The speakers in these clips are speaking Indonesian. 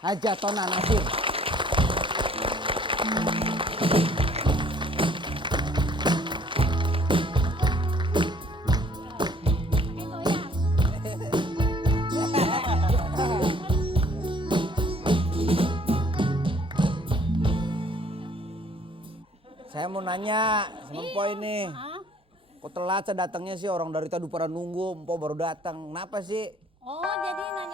Hajatona Nasir. Saya mau nanya sama Mpo ini. Kok telat saya datangnya sih, orang dari tadi pada nunggu, Mpo baru datang. Kenapa sih? Oh, jadi nanya.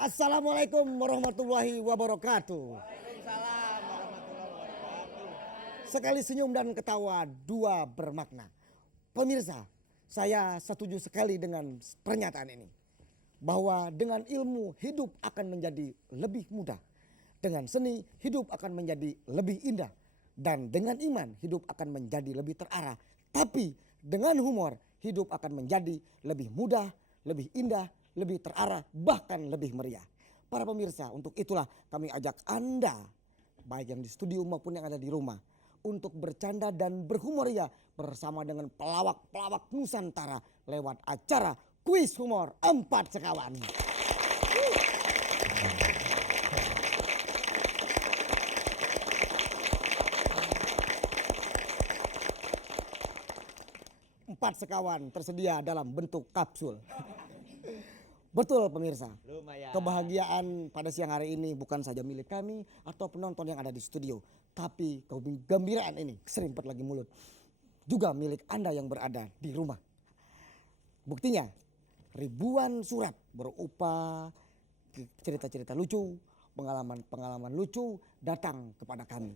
Assalamualaikum warahmatullahi wabarakatuh. Waalaikumsalam warahmatullahi wabarakatuh. Sekali senyum dan ketawa, dua bermakna. Pemirsa, saya setuju sekali dengan pernyataan ini. Bahwa dengan ilmu hidup akan menjadi lebih mudah. Dengan seni hidup akan menjadi lebih indah. Dan dengan iman hidup akan menjadi lebih terarah. Tapi dengan humor hidup akan menjadi lebih mudah, lebih indah, lebih terarah, bahkan lebih meriah. Para pemirsa, untuk itulah kami ajak Anda, baik yang di studio maupun yang ada di rumah, untuk bercanda dan berhumoria bersama dengan pelawak-pelawak Nusantara lewat acara Kuis Humor 4 Sekawan. Empat Sekawan tersedia dalam bentuk kapsul. Betul pemirsa, Lumayan. kebahagiaan pada siang hari ini bukan saja milik kami atau penonton yang ada di studio. Tapi kegembiraan ini, keserimpet lagi mulut, juga milik Anda yang berada di rumah. Buktinya ribuan surat berupa cerita-cerita lucu, pengalaman-pengalaman lucu datang kepada kami.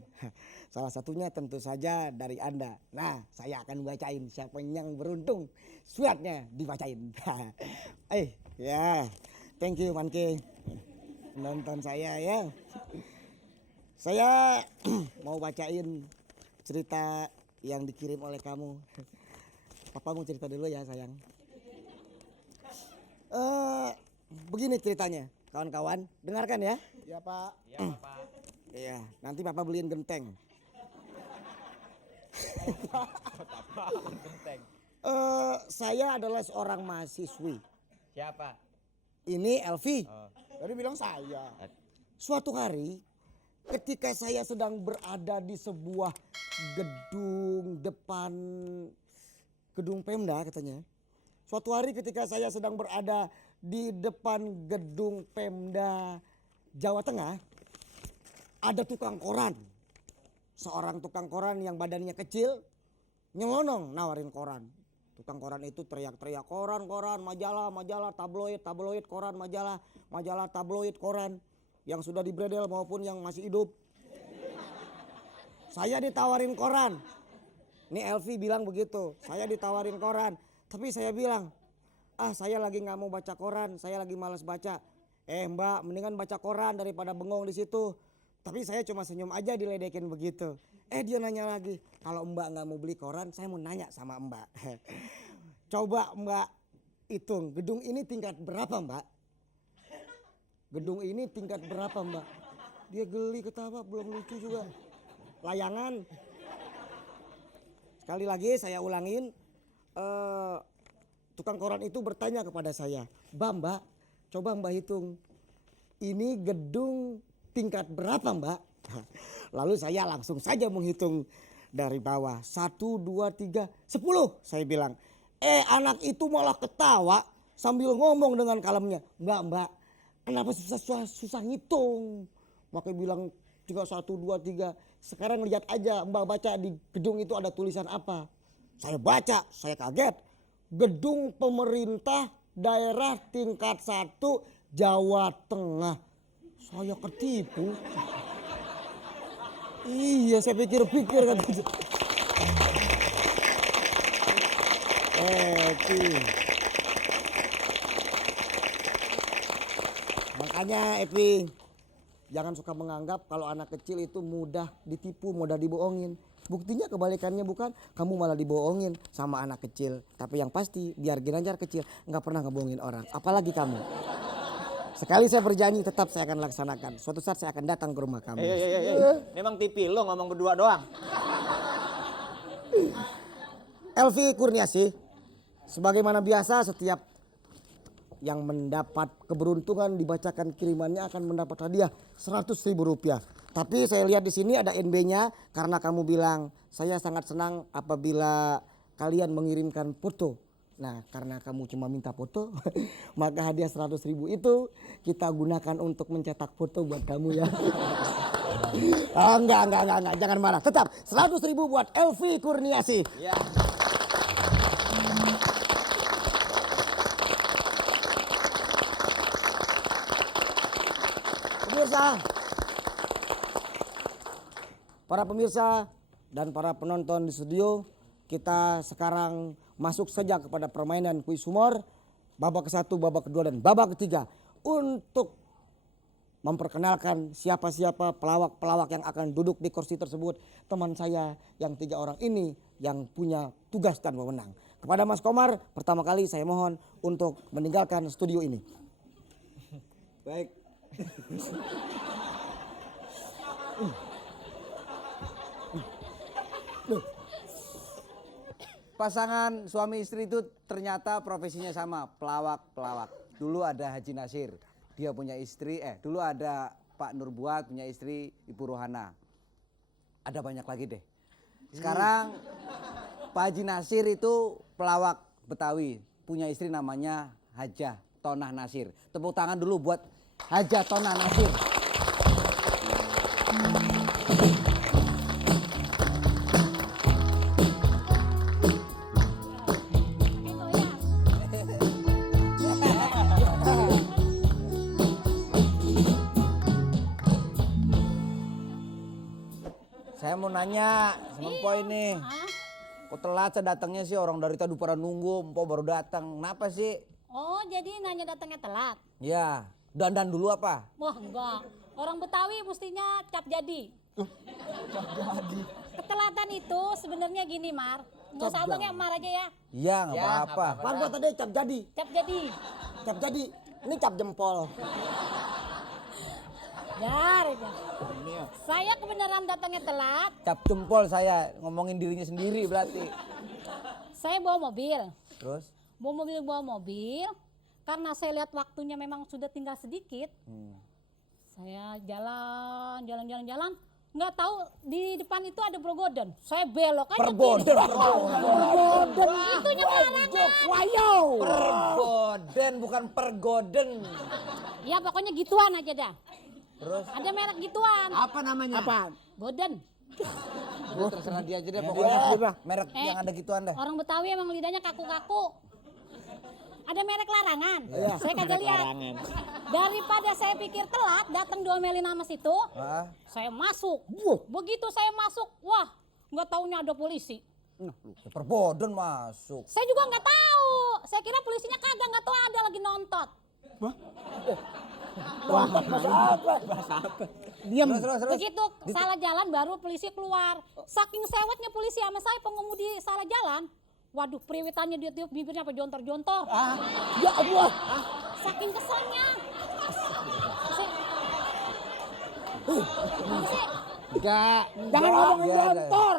Salah satunya tentu saja dari Anda. Nah, saya akan bacain, siapa yang beruntung suratnya dibacain. Ya, thank you Manke, nonton saya ya. Saya mau bacain cerita yang dikirim oleh kamu. Papa mau cerita dulu ya sayang. Begini ceritanya, kawan-kawan, dengarkan ya. Ya Pak. Ya Pak. Iya, nanti Papa beliin genteng. Apa? Genteng. Saya adalah seorang mahasiswi. Siapa? Ini Elvi. Oh. Tadi bilang saya. Suatu hari ketika saya sedang berada di sebuah gedung depan gedung Pemda katanya. Suatu hari ketika saya sedang berada di depan gedung Pemda Jawa Tengah, ada tukang koran. Seorang tukang koran yang badannya kecil nyelonong nawarin koran. Tukang koran itu teriak-teriak, koran, majalah, tabloid, koran, majalah, tabloid, koran. Yang sudah dibredel maupun yang masih hidup. Saya ditawarin koran. Ini Elvi bilang begitu, saya ditawarin koran. Tapi saya bilang, saya lagi gak mau baca koran, saya lagi malas baca. Mbak, mendingan baca koran daripada bengong di situ. Tapi saya cuma senyum aja diledekin begitu. Dia nanya lagi, kalau Mbak nggak mau beli koran, saya mau nanya sama Mbak. Coba Mbak hitung, gedung ini tingkat berapa Mbak? Gedung ini tingkat berapa Mbak? Dia geli ketawa, belum lucu juga. Layangan. Sekali lagi saya ulangin, tukang koran itu bertanya kepada saya, Mbak, coba Mbak hitung, ini gedung tingkat berapa Mbak? Lalu saya langsung saja menghitung dari bawah. 1, 2, 3, 10 saya bilang. Anak itu malah ketawa sambil ngomong dengan kalemnya. Mbak, kenapa susah ngitung? Makanya bilang 3, 1, 2, 3. Sekarang lihat aja Mbak baca di gedung itu ada tulisan apa. Saya baca, saya kaget. Gedung pemerintah daerah tingkat 1 Jawa Tengah. Saya ketipu. Iya, saya pikir-pikir kan. Makanya Epi, jangan suka menganggap kalau anak kecil itu mudah ditipu, mudah dibohongin. Buktinya kebalikannya bukan, kamu malah dibohongin sama anak kecil. Tapi yang pasti biar Ginanjar kecil nggak pernah ngebohongin orang, apalagi kamu. Sekali saya berjanji tetap saya akan laksanakan. Suatu saat saya akan datang ke rumah kamu. Ini emang TV lo ngomong berdua doang. Elvi Kurniasih, sebagaimana biasa setiap yang mendapat keberuntungan dibacakan kirimannya akan mendapat hadiah 100.000 rupiah. Tapi saya lihat di sini ada NB-nya karena kamu bilang saya sangat senang apabila kalian mengirimkan foto. Nah karena kamu cuma minta foto maka hadiah 100.000 itu kita gunakan untuk mencetak foto buat kamu ya. Oh, enggak, jangan marah. Tetap 100.000 buat Elvi Kurniasih. Ya. Pemirsa, para pemirsa dan para penonton di studio, kita sekarang masuk saja kepada permainan kuis humor babak ke-1, babak kedua dan babak ketiga untuk memperkenalkan siapa-siapa pelawak-pelawak yang akan duduk di kursi tersebut. Teman saya yang 3 orang ini yang punya tugas dan wewenang. Kepada Mas Komar, pertama kali saya mohon untuk meninggalkan studio ini. Baik. Pasangan suami istri itu ternyata profesinya sama, pelawak-pelawak. Dulu ada Haji Nasir, dia punya istri, dulu ada Pak Nurbuat punya istri Ibu Rohana. Ada banyak lagi deh. Sekarang Pak Haji Nasir itu pelawak Betawi, punya istri namanya Hajah Tonah Nasir. Tepuk tangan dulu buat Hajah Tonah Nasir. Saya mau nanya sama Empo ini. Kok telat saya datangnya sih, orang dari tadi pada nunggu, Empo baru datang. Kenapa sih? Oh, jadi nanya datangnya telat? Ya, dandan dulu apa? Wah, enggak. Orang Betawi mestinya cap jadi. Cap jadi. Ketelatan itu sebenarnya gini, Mar. Nggak usah abang ya, Mar aja ya. Iya, nggak apa-apa. Pan buat tadi cap jadi. Cap jadi. Cap jadi. Ini cap jempol. Dar. Saya kebenaran datangnya telat. Cap jempol saya, ngomongin dirinya sendiri berarti. Saya bawa mobil. Terus? Bawa mobil. Karena saya lihat waktunya memang sudah tinggal sedikit. Saya jalan. Nggak tahu di depan itu ada Brogoden. Saya belok aja. Perboden. Itu nyebarangan. Perboden bukan pergoden. Ya pokoknya gituan aja dah. Terus? Ada merek gituan. Apa namanya? Apaan? Boden. Udah terserah dia aja deh pokoknya. Merek yang ada gituan deh. Orang Betawi emang lidahnya kaku-kaku. Ada merek larangan. Iya. Saya kagak lihat. Daripada saya pikir telat datang diomelin sama situ, saya masuk. Begitu saya masuk, wah, nggak taunya ada polisi. Ya, perboden masuk. Saya juga nggak tahu. Saya kira polisinya kagak, nggak tahu ada lagi nontot. Diam. Terus. Begitu salah jalan baru polisi keluar. Saking sewetnya polisi sama saya pengemudi salah jalan. Waduh, periwitannya dia tiup bibirnya apa jontor-jontor. Ya Allah. Saking keselnya. Enggak. Jangan ngomongin Ya, jontor.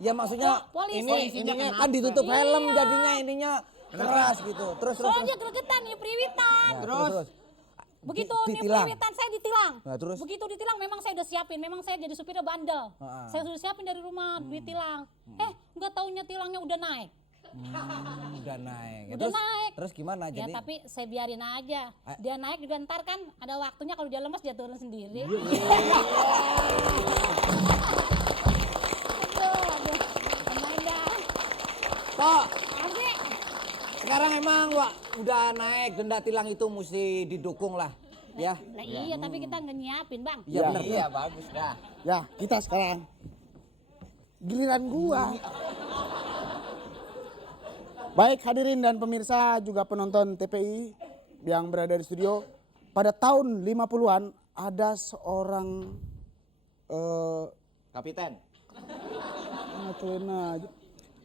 Ya maksudnya Polisi. ininya kan ditutup helm Iya. jadinya ininya keras gitu. Terus. Soalnya gregetan nih periwitan. Ya, terus. Begitu nih Ditilang. periwitan saya ditilang. Nah, terus? Begitu ditilang memang saya udah siapin. Memang saya jadi supirnya bandel. Saya sudah siapin dari rumah ditilang. Nggak taunya tilangnya udah naik. Udah naik. Ya, Udah terus, naik. Terus gimana Ya jadi? tapi saya biarin aja. Dia naik juga ntar kan ada waktunya kalau dia lemas dia turun sendiri. Aduh. Main dah. Tok, Asik. sekarang emang udah naik denda tilang itu mesti didukung lah. Ya. Lah iya tapi kita nggak nyiapin bang. Iya benar. Iya bagus dah. Ya kita sekarang giliran gua. Baik hadirin dan pemirsa juga penonton TPI yang berada di studio. Pada tahun 50-an ada seorang Kapiten. Kena aja.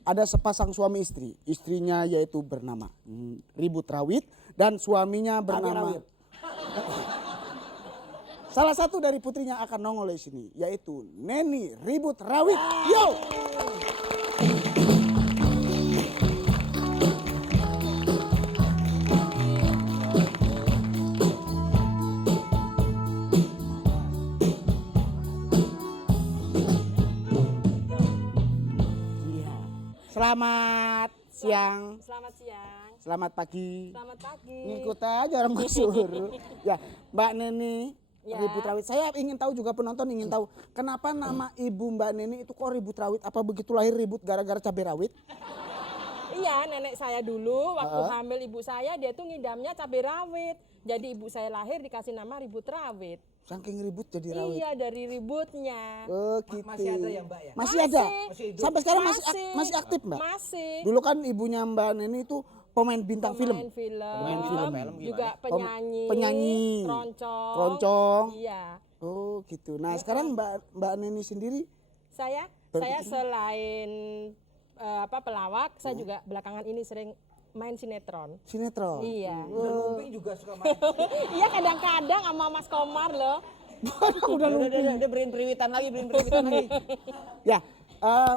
Ada sepasang suami istri, istrinya yaitu bernama Ribut Rawit dan suaminya bernama Rawit. salah satu dari putrinya akan nongol di sini yaitu Neni Ribut Rawit. Yo. Iya. Selamat siang, Selamat siang, selamat pagi. selamat pagi. Ngikut aja orang gue suruh. Ya, Mbak Neni Ya. Ribut Rawit. Saya ingin tahu juga, penonton ingin tahu kenapa nama ibu Mbak Neni itu kok Ribut Rawit? Apa begitu lahir ribut gara-gara cabai rawit? Iya, nenek saya dulu waktu hamil ibu saya dia tuh ngidamnya cabai rawit. Jadi ibu saya lahir dikasih nama Ribut Rawit. Saking ribut jadi rawit. Iya, dari ributnya. Oh gitu. Masih ada ya Mbak ya? Masih ada? Masih Sampai sekarang masih aktif Mbak? Masih. Dulu kan ibunya Mbak Neni itu pemain bintang Pemain film. film, Pemain film juga penyanyi, penyanyi. keroncong. Keroncong. Iya. Oh gitu. Nah sekarang Mbak Neni sendiri Saya selain pelawak, saya juga belakangan ini sering main sinetron. sinetron. Iya. Lumping juga suka main. Iya kadang-kadang sama Mas Komar loh. Udah beliin periwitan lagi. Ya,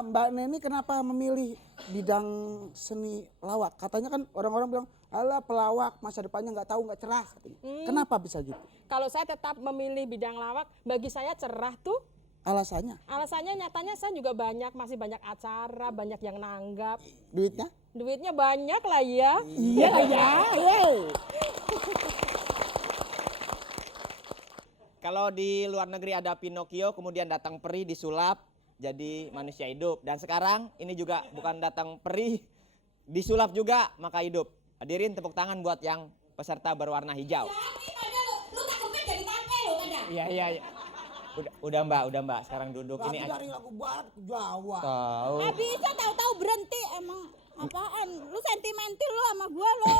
Mbak Neni kenapa memilih bidang seni lawak? Katanya kan orang-orang bilang, alah pelawak masa depannya nggak tahu, nggak cerah. Katanya. Kenapa bisa gitu? Kalau saya tetap memilih bidang lawak, bagi saya cerah tuh. Alasannya? Alasannya nyatanya saya juga masih banyak acara, banyak yang nanggap. Duitnya? Duitnya banyak lah ya. Iya ya. Kalau di luar negeri ada Pinocchio, kemudian datang peri disulap jadi manusia hidup. Dan sekarang ini juga bukan datang peri, disulap juga maka hidup. Hadirin tepuk tangan buat yang peserta berwarna hijau. Iya. Udah mbak, sekarang duduk. Ini aja. Lagu barat Jawa. Tahu. Bisa tahu-tahu berhenti emang apaan? Lu sentimental lu sama gua lo.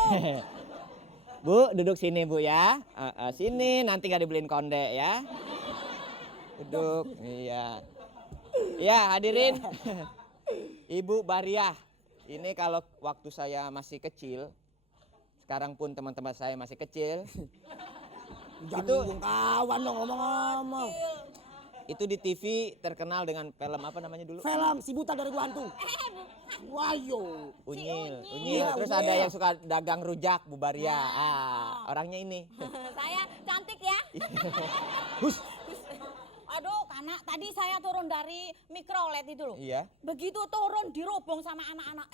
Bu, duduk sini bu ya. Sini, nanti gak dibeliin konde ya. Duduk, iya. Ya hadirin, Ibu Bariah. Ini kalau waktu saya masih kecil, sekarang pun teman-teman saya masih kecil. Jangan kawan dong ngomong-ngomong. Itu di TV terkenal dengan film apa namanya dulu? Film Si Buta dari Gua Hantu. Wayo. Unyil. Iya, Terus Unyil. ada yang suka dagang rujak, Bu Baria. Orangnya ini. Saya cantik ya. Aduh, karena tadi saya turun dari mikrolet itu loh. Iya. Begitu turun dirobong sama anak-anak,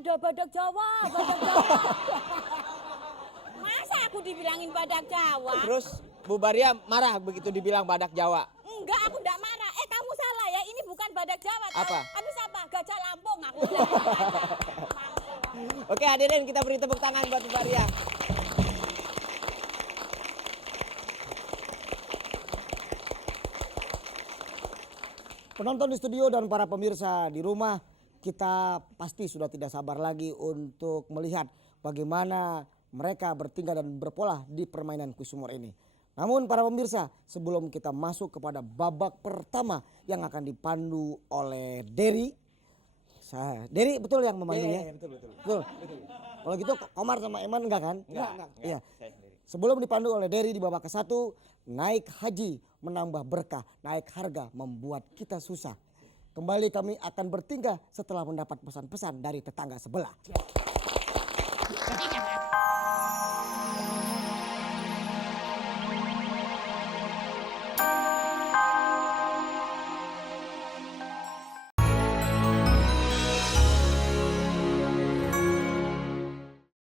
ada badak Jawa, badak Jawa. Masa aku dibilangin badak Jawa? Terus Bu Baria marah begitu dibilang badak Jawa. Enggak, aku enggak marah. Kamu salah ya, ini bukan badak Jawa. tahu? Apa? Habis apa? Gajah Lampung aku bilang. Oke hadirin, kita beri tepuk tangan buat Bu Baria. Penonton di studio dan para pemirsa di rumah, kita pasti sudah tidak sabar lagi untuk melihat bagaimana mereka bertingkah dan berpola di permainan Kusumur ini. Namun para pemirsa, sebelum kita masuk kepada babak pertama yang akan dipandu oleh Dery. Dery betul yang memandunya? Iya, betul. Betul. Kalau gitu Komar sama Eman enggak kan? Enggak. Iya. Saya sendiri. Sebelum dipandu oleh Dery di babak ke-1, naik haji menambah berkah, naik harga membuat kita susah. Kembali kami akan bertingkah setelah mendapat pesan-pesan dari tetangga sebelah.